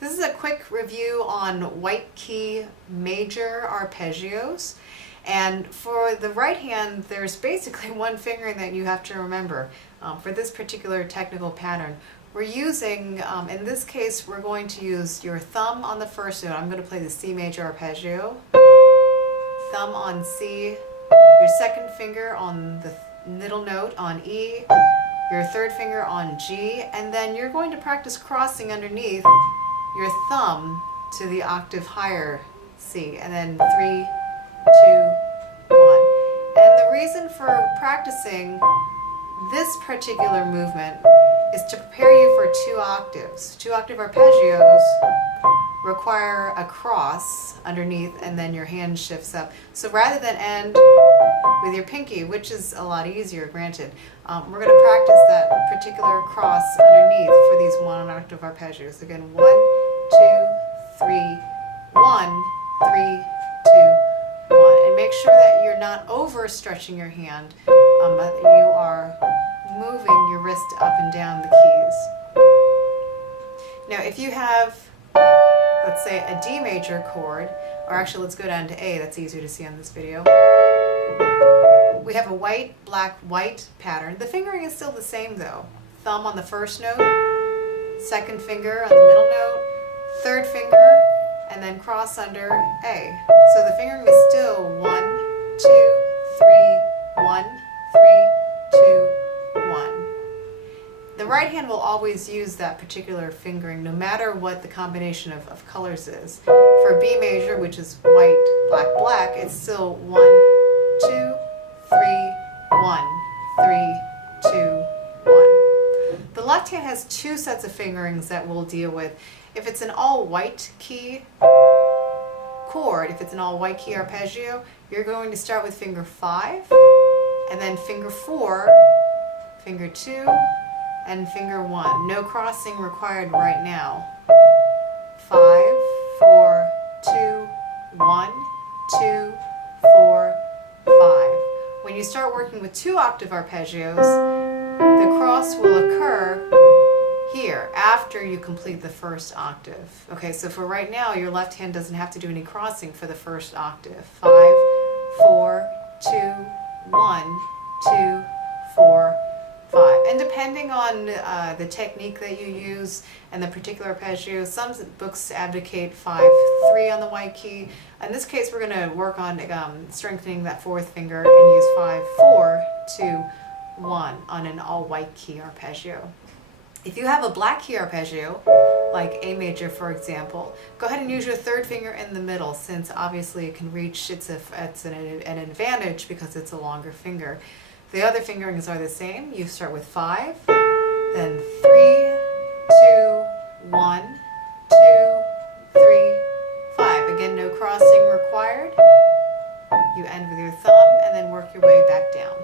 This is a quick review on white key major arpeggios. And for the right hand, there's basically one fingering that you have to remember for this particular technical pattern. We're using, in this case, we're going to use your thumb on the first note. I'm going to play the C major arpeggio. Thumb on C, your second finger on the middle note on E, your third finger on G, and then you're going to practice crossing underneath your thumb to the octave higher C, and then 3, 2, 1. And the reason for practicing this particular movement is to prepare you for 2 octaves. 2 octave arpeggios require a cross underneath and then your hand shifts up. So rather than end with your pinky, which is a lot easier, granted, we're going to practice that particular cross underneath for these 1 octave arpeggios. Again, 1, 2, 3, 1, 3, 2, 1. And make sure that you're not overstretching your hand, but that you are moving your wrist up and down the keys. Now, if you have, let's say, a D major chord, or actually let's go down to A, that's easier to see on this video. We have a white, black, white pattern. The fingering is still the same though. Thumb on the first note, second finger on the middle note, third finger, and then cross under A. So the fingering is still 1, 2, 3, 1, 3, 2, 1. The right hand will always use that particular fingering no matter what the combination of colors is. For B major, which is white, black, black, it's still 1, 2, 3, 1, 3, 2, 1. The left hand has 2 sets of fingerings that we'll deal with. If it's an all white key chord, if it's an all white key arpeggio, you're going to start with finger 5, and then finger 4, finger 2, and finger 1. No crossing required right now. 5, 4, 2, 1, 2, 4, 5. When you start working with 2 octave arpeggios, the cross will occur here after you complete the first octave. Okay, so for right now, your left hand doesn't have to do any crossing for the first octave. 5, 4, 2, 1, 2, 4, 5. And depending on the technique that you use and the particular arpeggio, some books advocate 5, 3 on the white key. In this case, we're going to work on strengthening that 4th finger and use 5, 4, 2, 1 on an all white key arpeggio. If you have a black key arpeggio, like A major for example, go ahead and use your 3rd finger in the middle, since obviously it can reach, it's an advantage because it's a longer finger. The other fingerings are the same. You start with 5, then 3, 2, 1, 2, 3, 5. Again, no crossing required. You end with your thumb and then work your way back down.